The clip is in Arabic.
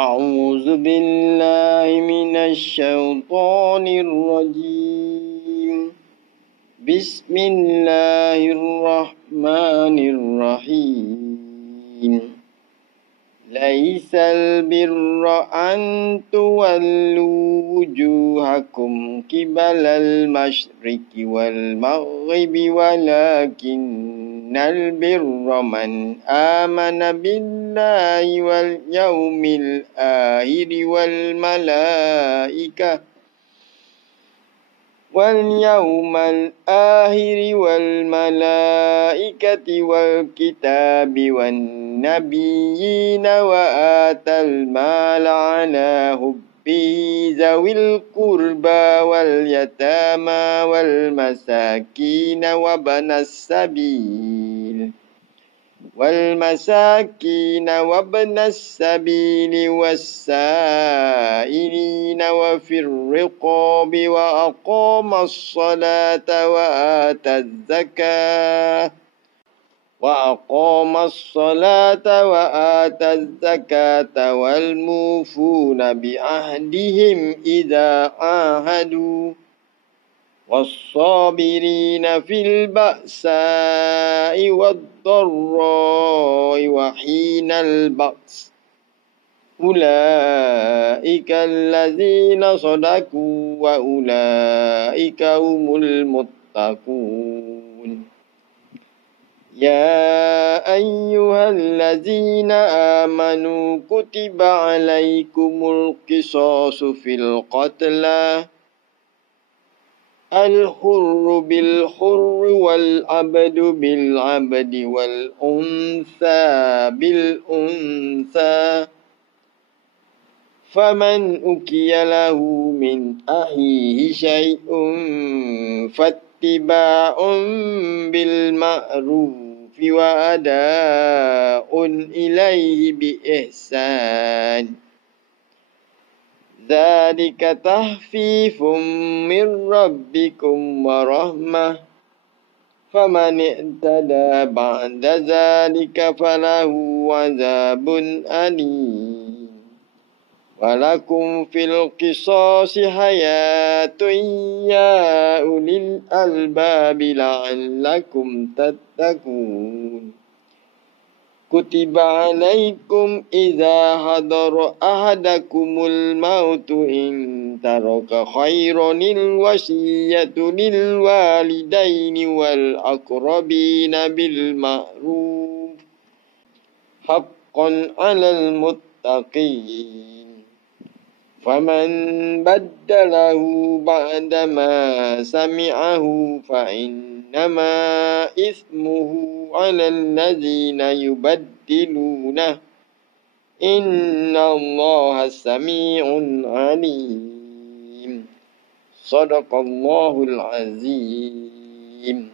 أعوذ بالله من الشيطان الرجيم. بسم الله الرحمن الرحيم. ليس البر أن تولوا وجوهكم قبل المشرق والمغرب ولكن البر من آمن بالله واليوم الآخر والملائكة والكتاب والنبيين وآتى المال على حبه ذوي القربى واليتامى والمساكين وابن السبيل والسائلين وفي الرقاب وأقام الصلاة وآتى الزكاة والموفون بعهدهم إذا عاهدوا والصابرين في البأساء والضراء وحين البأس أولئك الذين صدقوا وأولئك هم المتقون. يا أيها الذين آمنوا كتب عليكم القصاص في القتلى الحر بالحر والعبد بالعبد والأنثى بالأنثى فمن أوكي له من أخيه شيء فاتباع بالمعروف وأداء إليه بإحسان ذلك تخفيف من ربكم ورحمة فمن اعتدى بعد ذلك فله عذاب أليم. ولكم في القصاص حياة يا أولي الألباب لعلكم تتقون. كتب عليكم إذا حضر أحدكم الموت إن ترك خيرا الوصية للوالدين والأقربين بالمعروف حقا على المتقين. فمن بدله بعدما سمعه فإنما إثمه على الذين يبدلونه إن الله سميع عليم. صدق الله العظيم.